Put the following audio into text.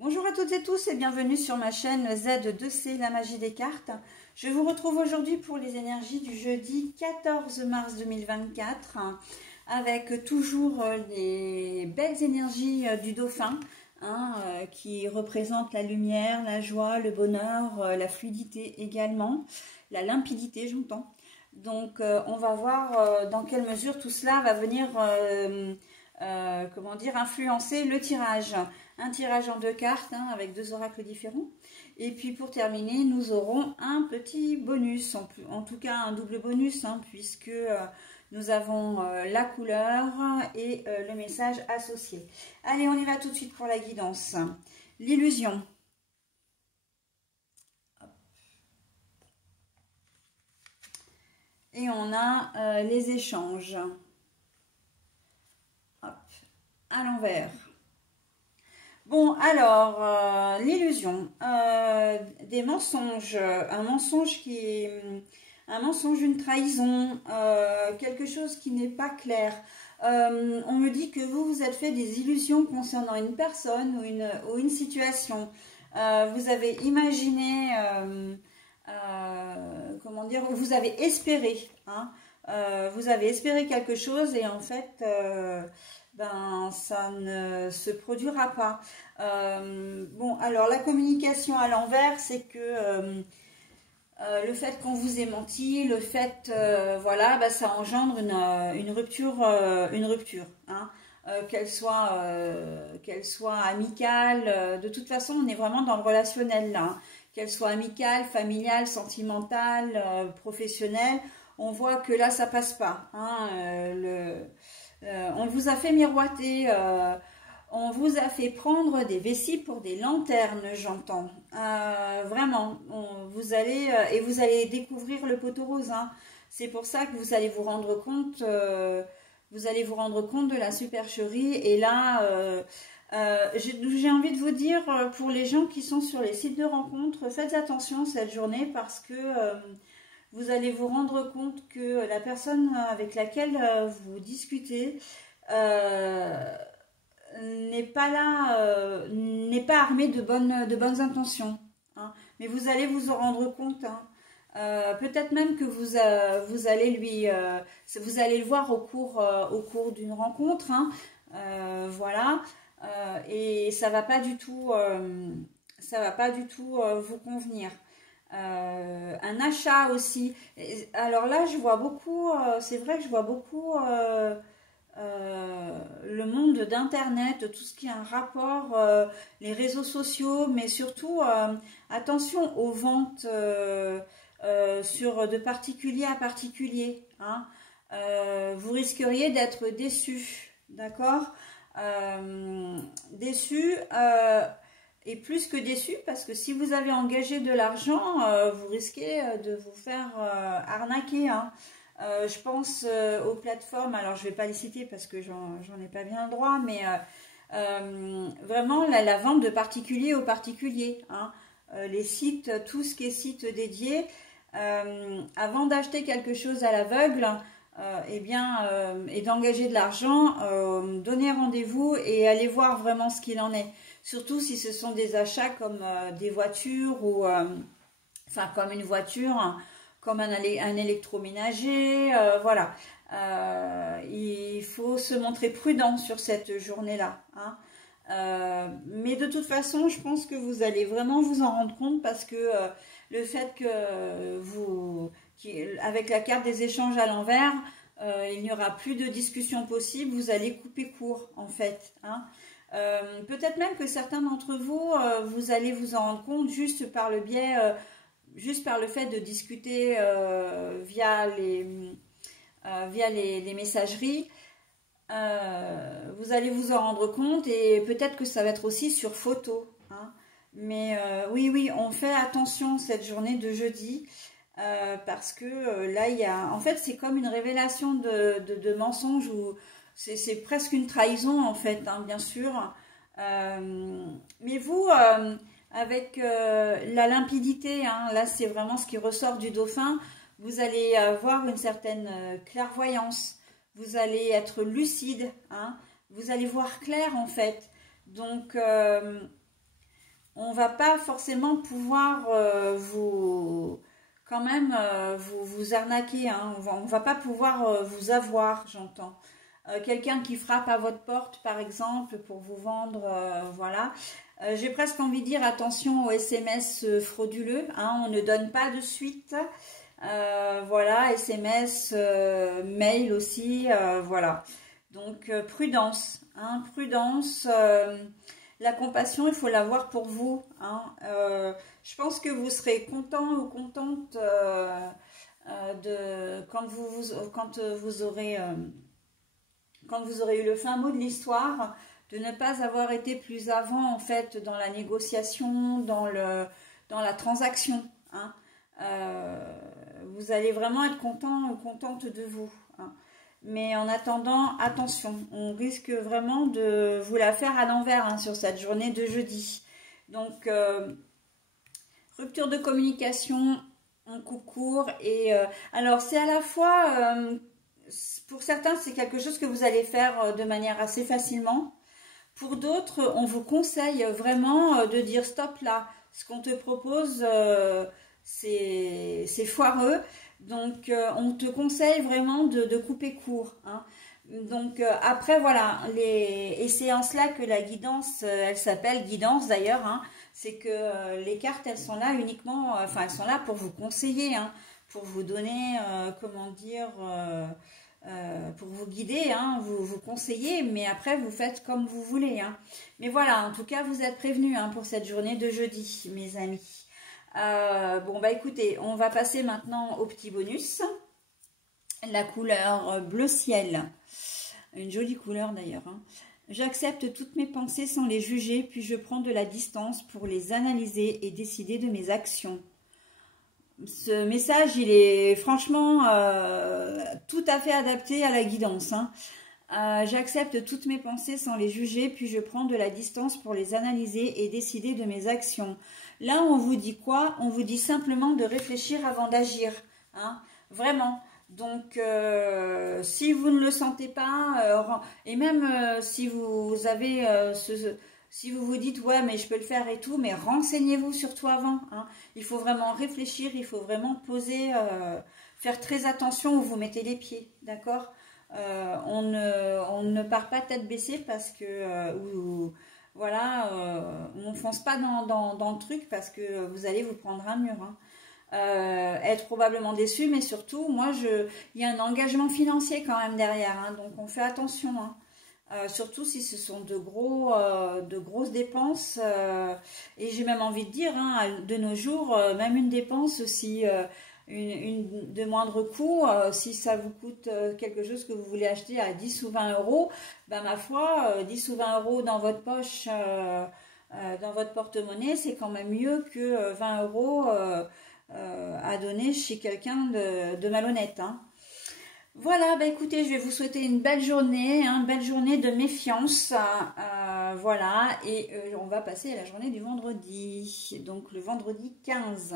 Bonjour à toutes et tous et bienvenue sur ma chaîne Z2C, la magie des cartes. Je vous retrouve aujourd'hui pour les énergies du jeudi 14 mars 2024 avec toujours les belles énergies du dauphin qui représentent la lumière, la joie, le bonheur, la fluidité également, la limpidité j'entends. Donc on va voir dans quelle mesure tout cela va venir influencer le tirage. Un tirage en deux cartes avec deux oracles différents. Et puis pour terminer, nous aurons un petit bonus, en tout cas un double bonus, puisque nous avons la couleur et le message associé. Allez, on y va tout de suite pour la guidance. L'illusion. Et on a les échanges. Hop. À l'envers. Bon, alors, l'illusion, des mensonges, un mensonge une trahison, quelque chose qui n'est pas clair. On me dit que vous vous êtes fait des illusions concernant une personne ou une situation. Vous avez imaginé, vous avez espéré, vous avez espéré quelque chose et en fait... ça ne se produira pas. Bon, alors la communication à l'envers, c'est que le fait qu'on vous ait menti, le fait, ça engendre une rupture, qu'elle soit amicale. De toute façon, on est vraiment dans le relationnel là. Qu'elle soit amicale, familiale, sentimentale, professionnelle, on voit que là, ça passe pas. On vous a fait miroiter, on vous a fait prendre des vessies pour des lanternes, j'entends. Vraiment, vous allez découvrir le poteau rose. C'est pour ça que vous allez vous rendre compte, de la supercherie. Et là, j'ai envie de vous dire, pour les gens qui sont sur les sites de rencontres, faites attention cette journée parce que... vous allez vous rendre compte que la personne avec laquelle vous discutez n'est pas là, n'est pas armée de bonnes intentions. Mais vous allez vous en rendre compte. Peut-être même que vous allez vous allez le voir au cours d'une rencontre. Voilà. Et ça va pas du tout, vous convenir. Un achat aussi. Alors là, je vois beaucoup, c'est vrai que je vois beaucoup le monde d'internet, tout ce qui a un rapport, les réseaux sociaux, mais surtout attention aux ventes de particulier à particulier. Vous risqueriez d'être déçu, d'accord, déçu. Et plus que déçu, parce que si vous avez engagé de l'argent, vous risquez de vous faire arnaquer. Je pense aux plateformes, alors je ne vais pas les citer parce que j'en ai pas bien le droit, mais vraiment la vente de particulier au particulier. Les sites, tout ce qui est site dédié, avant d'acheter quelque chose à l'aveugle, et d'engager de l'argent, donnez rendez-vous et allez voir vraiment ce qu'il en est. Surtout si ce sont des achats comme des voitures ou comme une voiture, comme un électroménager, voilà. Il faut se montrer prudent sur cette journée-là. Mais de toute façon, je pense que vous allez vraiment vous en rendre compte parce que le fait que avec la carte des échanges à l'envers, il n'y aura plus de discussion possible, vous allez couper court en fait. Peut-être même que certains d'entre vous, vous allez vous en rendre compte juste par le fait de discuter via les messageries. Vous allez vous en rendre compte et peut-être que ça va être aussi sur photo. Mais oui, on fait attention cette journée de jeudi parce que là, en fait, c'est comme une révélation de mensonges ou c'est presque une trahison en fait, bien sûr. Mais vous, avec la limpidité, là c'est vraiment ce qui ressort du dauphin, vous allez avoir une certaine clairvoyance, vous allez être lucide, vous allez voir clair en fait. Donc on va pas forcément pouvoir quand même vous arnaquer, hein. On va pas pouvoir vous avoir, j'entends. Quelqu'un qui frappe à votre porte, par exemple, pour vous vendre, voilà. J'ai presque envie de dire attention aux SMS frauduleux, hein, on ne donne pas de suite. Voilà, SMS, mail aussi, voilà. Donc prudence, hein, prudence. La compassion, il faut l'avoir pour vous, hein. Je pense que vous serez content ou contente quand vous aurez eu le fin mot de l'histoire, de ne pas avoir été plus avant en fait dans la négociation, dans la transaction, hein. Vous allez vraiment être content ou contente de vous, hein. Mais en attendant, attention, on risque vraiment de vous la faire à l'envers, hein, sur cette journée de jeudi. Donc, rupture de communication, on coupe court. Et alors, c'est à la fois, pour certains, c'est quelque chose que vous allez faire de manière assez facilement. Pour d'autres, on vous conseille vraiment de dire stop là. Ce qu'on te propose, c'est foireux. Donc, on te conseille vraiment de couper court, hein. Donc, après, voilà, et c'est en cela que la guidance, elle s'appelle guidance d'ailleurs, hein. C'est que les cartes, elles sont là uniquement, enfin, elles sont là pour vous conseiller, hein, pour vous donner, comment dire, pour vous guider, hein, vous conseiller, mais après, vous faites comme vous voulez, hein. Mais voilà, en tout cas, vous êtes prévenus, hein, pour cette journée de jeudi, mes amis. Bon, bah écoutez, on va passer maintenant au petit bonus. La couleur bleu ciel. Une jolie couleur d'ailleurs, hein. J'accepte toutes mes pensées sans les juger, puis je prends de la distance pour les analyser et décider de mes actions. Ce message, il est franchement tout à fait adapté à la guidance, hein. J'accepte toutes mes pensées sans les juger, puis je prends de la distance pour les analyser et décider de mes actions. Là, on vous dit quoi? On vous dit simplement de réfléchir avant d'agir, hein, vraiment. Donc, si vous ne le sentez pas, et même si vous avez si vous vous dites ouais mais je peux le faire et tout, mais renseignez-vous surtout avant, hein. Il faut vraiment réfléchir, il faut vraiment poser, faire très attention où vous mettez les pieds, d'accord? On ne part pas tête baissée parce que voilà, on ne fonce pas dans le truc parce que vous allez vous prendre un mur, hein. Être probablement déçu, mais surtout, il y a un engagement financier quand même derrière, hein, donc on fait attention, hein. Surtout si ce sont de grosses dépenses, et j'ai même envie de dire, hein, de nos jours, même une dépense aussi, une de moindre coût, si ça vous coûte quelque chose que vous voulez acheter à 10 ou 20 euros, ben ma foi, 10 ou 20 euros dans votre poche, dans votre porte-monnaie, c'est quand même mieux que 20 euros à donner chez quelqu'un de malhonnête, hein. Voilà, bah écoutez, je vais vous souhaiter une belle journée, hein, une belle journée de méfiance, voilà, et on va passer à la journée du vendredi, donc le vendredi 15.